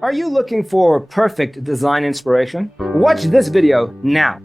Are you looking for perfect design inspiration? Watch this video now.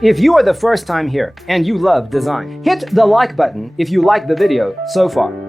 If you are the first time here and you love design, hit the like button if you like the video so far.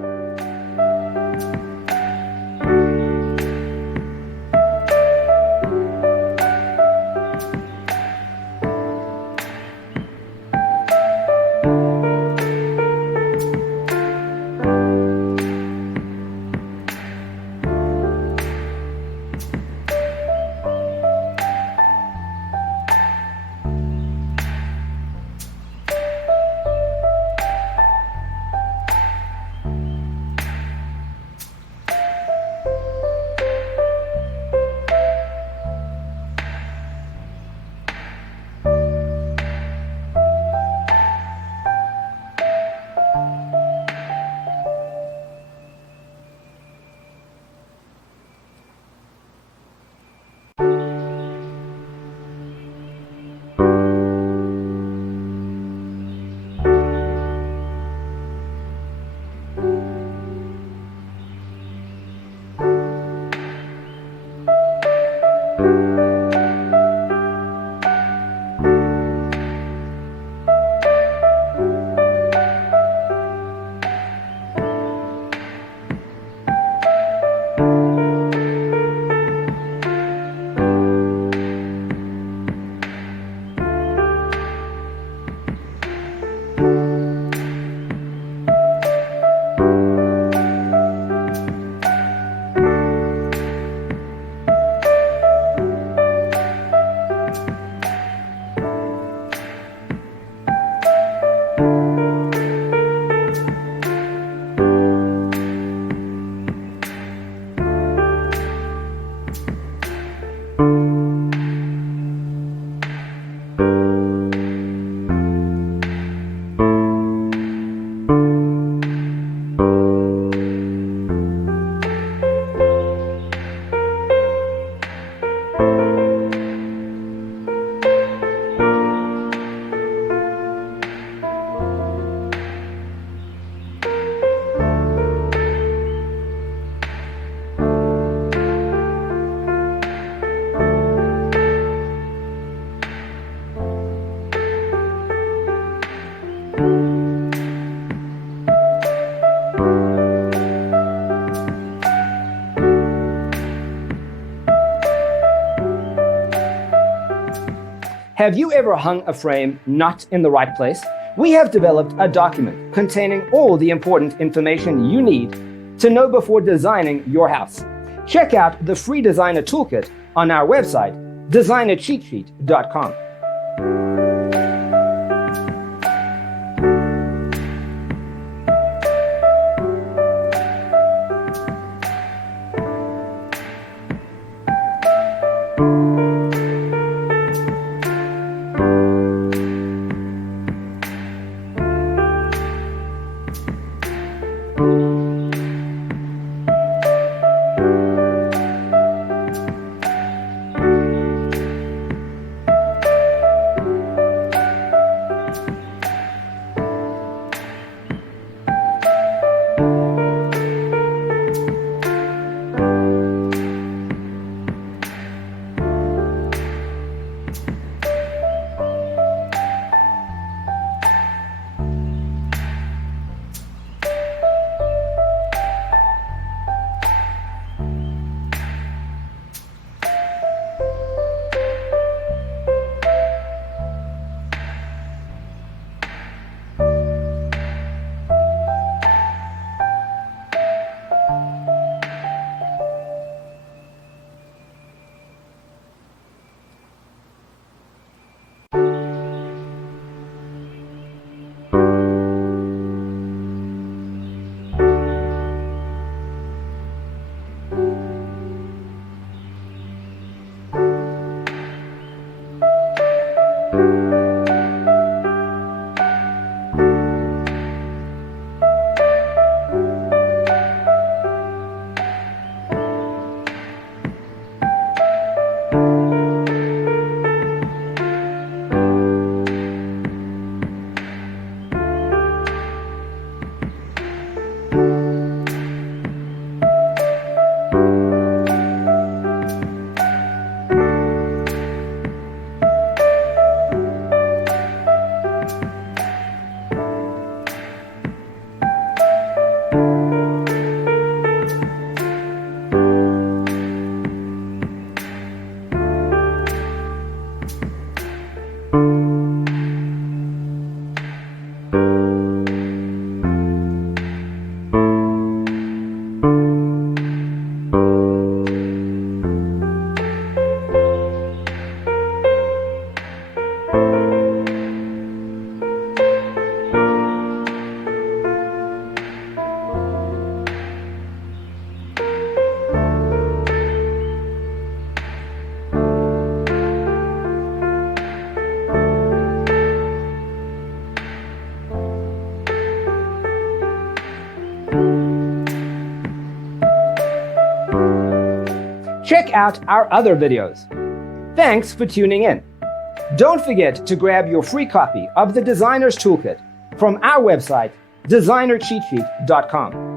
Have you ever hung a frame not in the right place? We have developed a document containing all the important information you need to know before designing your house. Check out the free designer toolkit on our website, designercheatsheet.com. Check out our other videos. Thanks for tuning in. Don't forget to grab your free copy of the Designer's Toolkit from our website, designercheatsheet.com.